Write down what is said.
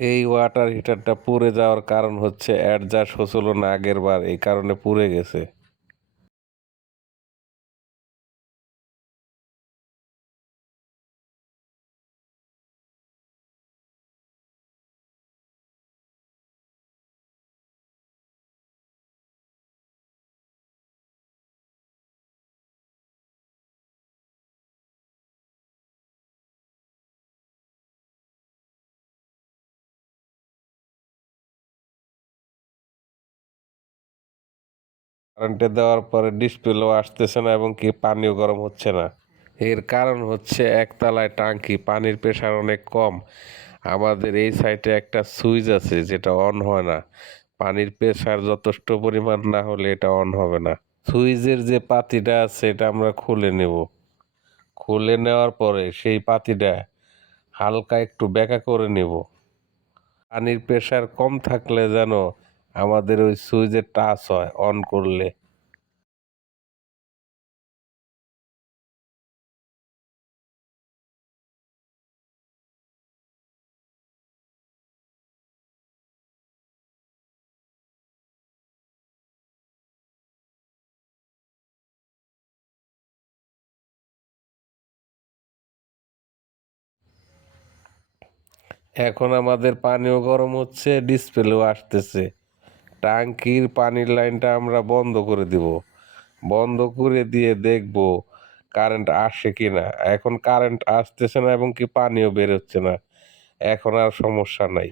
এই ওয়াটার হিটারটা পুড়ে যাওয়ার কারণ হচ্ছে অ্যাডজাস্ট হচ্ছিল না আগের বার, এই কারণে পুড়ে গেছে। কারেন্টে দেওয়ার পরে ডিসপ্লেও আসতেছে না এবং কি পানিও গরম হচ্ছে না। এর কারণ হচ্ছে একতলায় টাঙ্কি, পানির প্রেশার অনেক কম। আমাদের এই সাইডে একটা সুইচ আছে যেটা অন হয় না, পানির প্রেশার যথেষ্ট পরিমাণ না হলে এটা অন হবে না। সুইচের যে পাতিটা আছে এটা আমরা খুলে নেব। খুলে নেওয়ার পরে সেই পাতিটা হালকা একটু বেঁকা করে নেব। পানির প্রেশার কম থাকলে যেন আমাদের ওই সুইচের টাচ হয় অন করলে। এখন আমাদের পানিও গরম হচ্ছে, ডিসপ্লেও আসতেছে। টাঙ্কির পানির লাইনটা আমরা বন্ধ করে দিব। বন্ধ করে দিয়ে দেখব কারেন্ট আসে কি না। এখন কারেন্ট আসতেছে না এবং কি পানিও বের হচ্ছে না। এখন আর সমস্যা নাই।